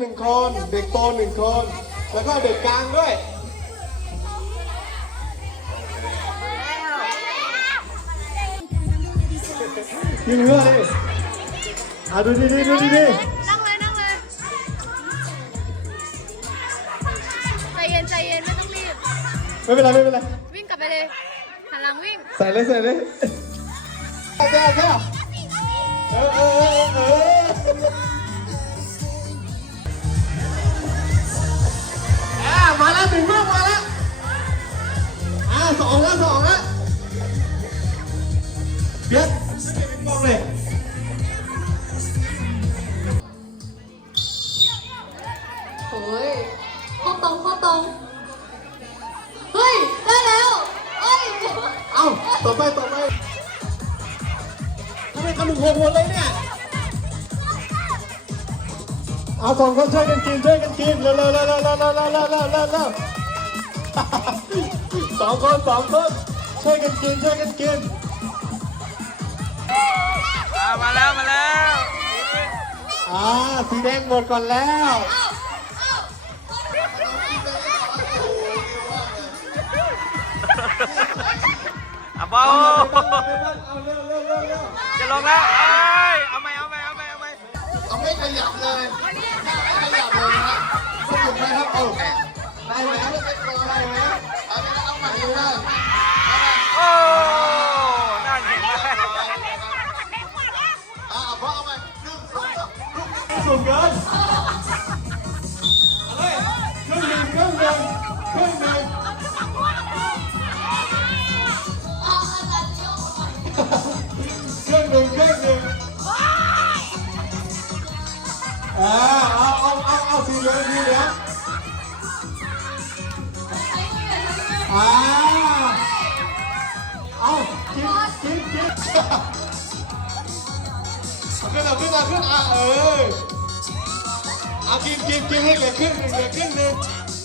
หนึ่งคน เด็กโตหนึ่งคน แล้วก็เด็กกลางด้วยยิงเพื่อดิอะดูดีดีดูดีดีนั่งเลยนั่งเลยใจเย็นใจเย็นไม่ต้องรีบ ไม่เป็นไรไม่เป็นไร วิ่งกลับไปเลยหันหลังวิ่ง ใส่เลยใส่เลยแก้แก้ะมาแล้วหนึ่งลูกมาแล้ว อะสองแล้วสองแล้วเบียดมองเลยโอ้ยข้อตรงข้อตรง เฮ้ย ได้แล้ว เอ้ย เอ้าต่อไปต่อไปทำไมทำมึงโหดหมดเลยเนี่ย เอาสองคนช่วยกันกินช่วยกันกินเร็วเร็วเร็วเร็ สองคนสองคนช่วยกันกินช่วยกันกินอ่ามาแล้วมาแล้วอ่าสีแดงหมดก่อนแล้วอะบอลเอาเร็วเร็วเร็วเร็วจะลงแล้วเอ้ยเอาไหมเอาไหมเอาไหมเอาไหมเอาไม่ขยับเลยไม่ขยับเลยนะสนุกไหมครับโอ้ ได้ไหมได้ไหมเอาไปเอาใหม่เลยโอ้ ขึ้นเอาขึ้นเอาขึ้นอะเออเอากินกินกินให้เหลือครึ่งหนึ่งเหลือครึ่งหนึ่ง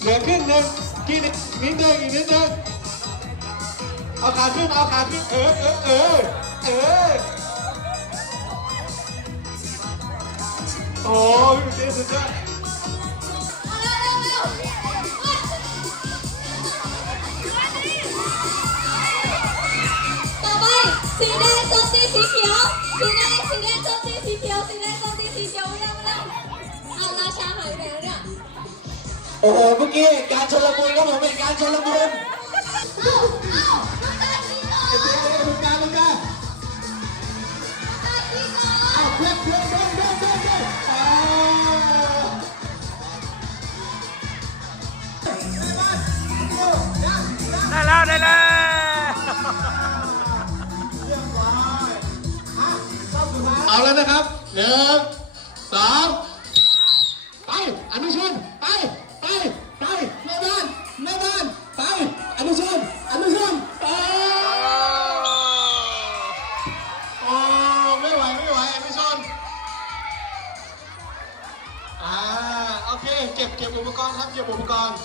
เหลือครึ่งหนึ่งกินนิดนึงอีกนิดนึงเอาขาขึ้นเอาขาขึ้นเออเออเออเออโอ้ยพี่สุดยอดต่อไปสีแดงโจมตีสีเขียว โอ้โหเมื่อกี้การชนละมุนครับผมเป็นการชนลูกกาลูมุนได้แล้วได้แล้วเอาแล้วนะครับหนึ่งสอง เก็บเก็บอุปกรณ์ครับเก็บอุปกรณ์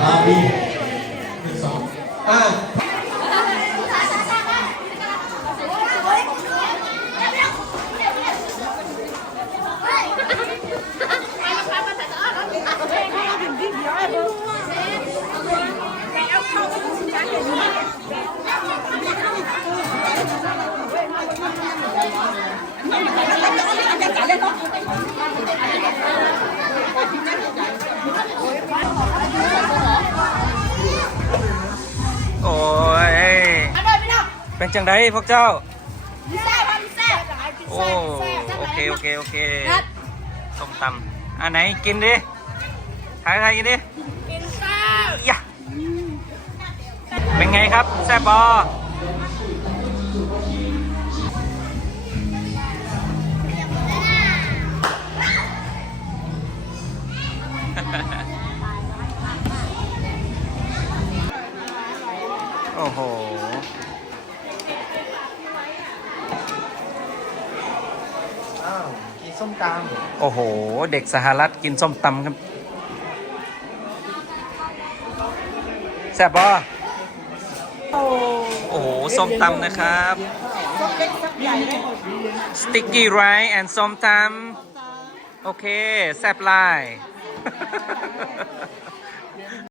อ่าบีหนึ่งสองอ่า เป็นจังไดพวกเจ้าโอ้โอเคโอเคโอเคนัดส้มตำอันไหนกินดิถ่ายถ่ายกินดิกินข้าวยะเป็นไงครับแซ่บบอโอ้โห อ้าวกินส้มตโอ้โห เด็กสหรัฐกินส้มตำครับแซ่บบอโอ้โห ส้มตำนะครับสติ๊กกี้ไรซ์แอนส้มตำโอเค แซ่บไลาย